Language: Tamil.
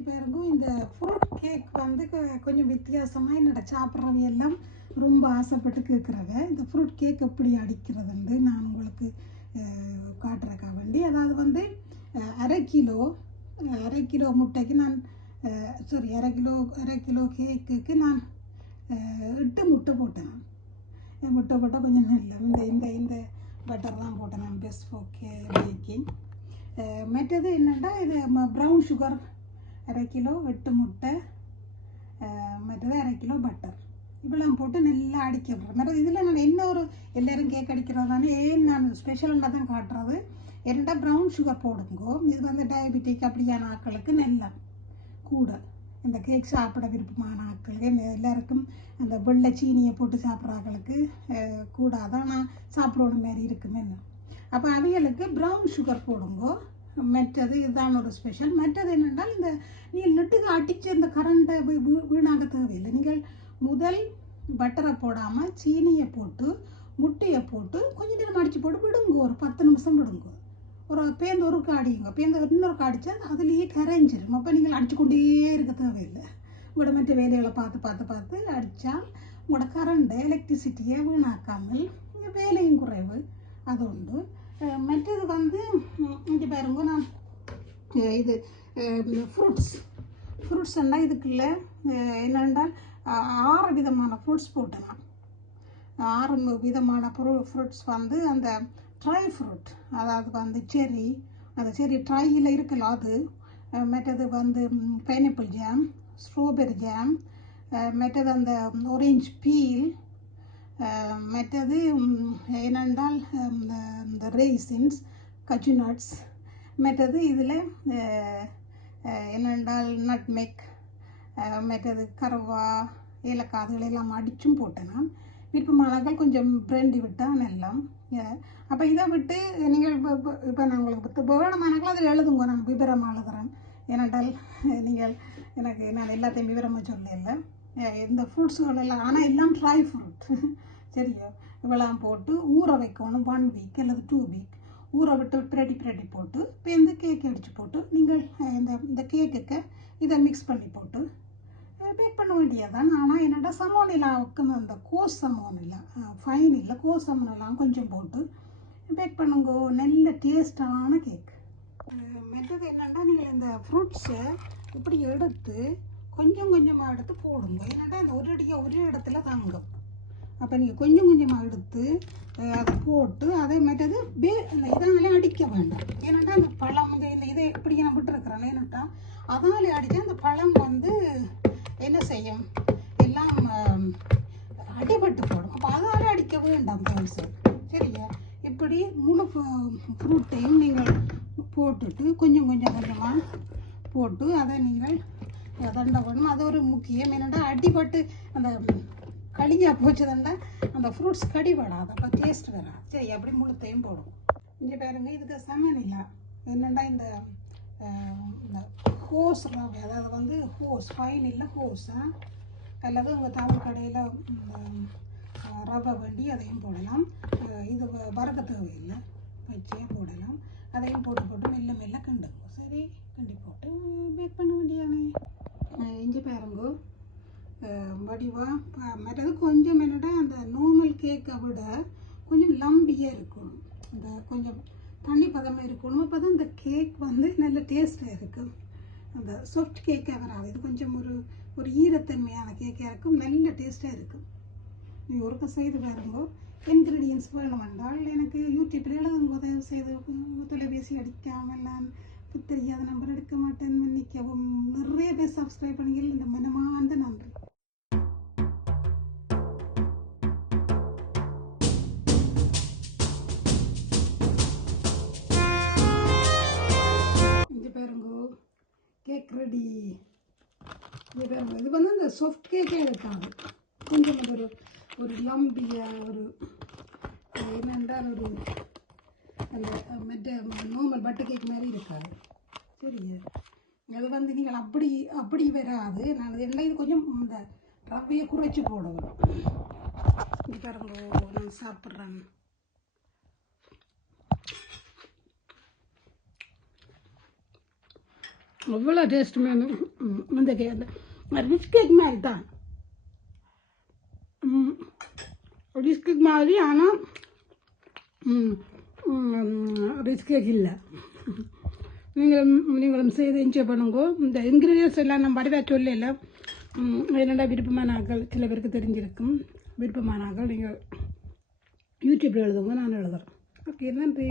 இங்கே பாருங்க இந்த ஃப்ரூட் கேக் வந்து கொஞ்சம் வித்தியாசமாக என்னோட சாப்பிட்றவை எல்லாம் ரொம்ப ஆசைப்பட்டு கேட்குறவ இந்த ஃப்ரூட் கேக் எப்படி அடிக்கிறதுன்னு நான் உங்களுக்கு காட்டுறக்கா வேண்டி அதாவது வந்து அரை கிலோ முட்டைக்கு நான் அரை கிலோ கேக்குக்கு நான் 8 முட்டை போட்டேன். முட்டை போட்டால் கொஞ்சம் நல்ல இந்த இந்த பட்டர் தான் போட்டேன் நான் பெஸ்ட் ஓகே பேக்கிங். மற்றது என்னென்னா இது ப்ரௌன் சுகர் அரை கிலோ 8 முட்டை மற்றது அரை கிலோ பட்டர் இப்பெல்லாம் போட்டு நல்லா அடிக்க விடுறேன். மற்றது இதில் நான் என்ன ஒரு எல்லோரும் கேக் அடிக்கிறது தானே ஏன் நான் ஸ்பெஷலாக தான் காட்டுறது என்னடா ப்ரௌன் சுகர் போடுங்கோ. இது வந்து டயபெட்டிக் அப்படியான ஆட்களுக்கு நல்லா கூட இந்த கேக் சாப்பிட விருப்பமான ஆட்களுக்கு எல்லாருக்கும் அந்த வெள்ளை சீனியை போட்டு சாப்பிட்ற ஆட்களுக்கு கூடாதான் நான் சாப்பிடணும் மாதிரி இருக்குமே. அப்போ அவைகளுக்கு ப்ரௌன் சுகர் போடுங்கோ. மற்றது இதுதான் ஒரு ஸ்பெஷல். மற்றது என்னென்றால் இந்த நீங்கள் நெட்டுக்கு அடித்து இந்த கரண்டை வீணாக தேவையில்லை. நீங்கள் முதல் பட்டரை போடாமல் சீனியை போட்டு முட்டையை போட்டு கொஞ்சம் நேரம் அடித்து போட்டு விடுங்க. ஒரு 10 நிமிஷம் விடுங்க. ஒரு பேருந்து ஒரு காடிங்க பேருந்து இன்னொரு காடிச்சா அதுலேயே கரைஞ்சிடும். அப்போ நீங்கள் அடித்து கொண்டே இருக்க தேவையில்லை. உங்களோட மற்ற வேலைகளை பார்த்து அடித்தால் உங்களோட கரண்ட் எலக்ட்ரிசிட்டியை வீணாக்காமல் வேலையும் குறைவு அது உண்டு. மற்றது வந்து இங்கே பாருங்க நான் இது ஃப்ரூட்ஸ் எல்லாம் இதுக்குள்ள என்னென்றால் 6 விதமான ஃப்ரூட்ஸ் போட்டேன். 6 விதமான ஃப்ரூட்ஸ் வந்து அந்த ட்ரை ஃப்ரூட் அதாவது வந்து செர்ரி அந்த செர்ரி ட்ரையில் இருக்கலாம் அது. மற்றது வந்து பைனாப்பிள் ஜாம் ஸ்ட்ராபெரி ஜாம் மற்றது அந்த ஆரஞ்சு பீல் மற்றது என்னென்றால் இந்த ரெய்சின்ஸ் கஜு நட்ஸ் மற்றது இதில் என்னென்றால் நட்மெக் மற்றது கருவா ஏலக்காய் அதுகளெல்லாம் அடிச்சும் போட்டேன் நான். விருப்பமானங்கள் கொஞ்சம் பிரண்டி விட்டால் எல்லாம். அப்போ இதை விட்டு நீங்கள் இப்போ நான் உங்களுக்கு வேணுமானாக்கள் அதில் எழுதுங்க. நான் விவரமாக எழுதுகிறேன். ஏனென்றால் நீங்கள் நான் எல்லாத்தையும் விவரமாக சொல்லலை. இந்த ஃப்ரூட்ஸுகள் எல்லாம் ஆனால் எல்லாம் ட்ரை ஃப்ரூட் சரியோ இவெல்லாம் போட்டு ஊற வைக்கணும் 1 வீக் அல்லது 2 வீக் ஊற விட்டு பிரட்டி போட்டு இப்போ இந்த கேக் அடித்து போட்டு நீங்கள் இந்த கேக்குக்கு இதை மிக்ஸ் பண்ணி போட்டு பேக் பண்ண வேண்டியதான். ஆனால் என்னென்னா சமோனிலாவுக்கு அந்த கோஸ் சமோனிலா ஃபைன் இல்லை கோஸ் சமோனிலாம் கொஞ்சம் போட்டு பேக் பண்ணுங்க. நல்ல டேஸ்டான கேக். மற்றது என்னென்னா நீங்கள் இந்த ஃப்ரூட்ஸை இப்படி எடுத்து கொஞ்சமாக எடுத்து போடுங்க. என்னென்னா இந்த ஒரு இடத்துல தாங்கும். அப்போ நீங்கள் கொஞ்சமாக எடுத்து அதை போட்டு அதை மற்றது இதனால அடிக்க வேண்டாம். ஏன்னாட்டா அந்த பழம் இந்த இதை இப்படி நான் விட்டுருக்குறேன். ஏன்னாட்டா அதனால அடித்தா அந்த பழம் வந்து என்ன செய்யும் எல்லாம் அடிபட்டு போடும். அப்போ அதனால அடிக்க வேண்டாம் ஃப்ரெண்ட்ஸு. சரியா இப்படி முழு ஃப்ரூட்டையும் நீங்கள் போட்டுட்டு கொஞ்சமாக போட்டு அதை நீங்கள் தண்டை பண்ணணும். அது ஒரு முக்கியம். என்னென்னா அடிபட்டு அந்த களியாக போச்சுதுன்னா அந்த ஃப்ரூட்ஸ் கடிபடாது. அப்போ டேஸ்ட் வராது. சரி அப்படி முழுத்தையும் போடுவோம். இங்கே பாருங்க இதுக்கு சமநிலை என்னென்னா இந்த ஹோஸ் ரவை அதாவது வந்து ஹோஸ் ஃபைன் இல்லை ஹோஸா அல்லது உங்கள் தமிழ் கடையில் ரவை வேண்டி அதையும் போடலாம். இது வறுக்க தேவையில்லை வச்சே போடலாம். அதையும் போட்டு மெல்ல கிண்டுங்க. சரி கிண்டி போட்டு பேக் பண்ண வேண்டியானே. இஞ்சி பாருங்க வடிவாக மற்றது கொஞ்சம் என்னடா அந்த நார்மல் கேக்கை விட கொஞ்சம் லம்பியாக இருக்கணும். அந்த கொஞ்சம் தண்ணி பதமாக இருக்கணும். அப்போ தான் இந்த கேக் வந்து நல்ல டேஸ்ட்டாக இருக்கும். அந்த சாஃப்ட் கேக்காக வராது. இது கொஞ்சம் ஒரு ஈரத்தன்மையான கேக்காக இருக்கும். நல்ல டேஸ்ட்டாக இருக்கும். நீங்கள் ஒருக்க செய்து பாருங்க. இன்க்ரீடியன்ஸ் வேணுமென்றால் எனக்கு யூடியூப்பில் எழுதும் போது செய்து தொலைபேசி அடிக்காமல் நான் தெரியாத நம்பர் எடுக்க மாட்டேன். மன்னிக்கவும். நிறைய பேர் சப்ஸ்கிரைப் பண்ணிங்கள். இந்த மனமார்ந்த நன்றி. இங்கே பாருங்க கேக் ரெடி. இங்கே பாருங்க இது வந்து இந்த சாஃப்ட் கேக்கே இருக்காது. கொஞ்சம் ஒரு லம்பியாக என்னென்றால் அந்த மற்ற நார்மல் பட்டர் கேக் மாதிரி இருக்காது. சரியா அது வந்து நீங்கள் அப்படி வராது. நான் என்ன இது கொஞ்சம் இந்த ரவையை குறைச்சி போடுவேன். இது பாருங்க நான் சாப்பிட்றேன். அவ்வளோ டேஸ்ட்டுமே இந்த கேக் அந்த ரிச் கேக் மாதிரி தான். ரிச் கேக் மாதிரி, ஆனால் ரிச் கேக் இல்லை. நீங்களும் செய்து என்ஜாய் பண்ணுங்க. இந்த இன்க்ரீடியன்ஸ் எல்லாம் நம்ம வடிவாக சொல்லல, என்னடா விருப்பமான ஆக்கள் சில பேருக்கு தெரிஞ்சிருக்கும். விருப்பமான ஆக்கள் நீங்கள் யூடியூப்பில் எழுதுங்க, நான் எழுதுகிறேன். ஓகே, நன்றி.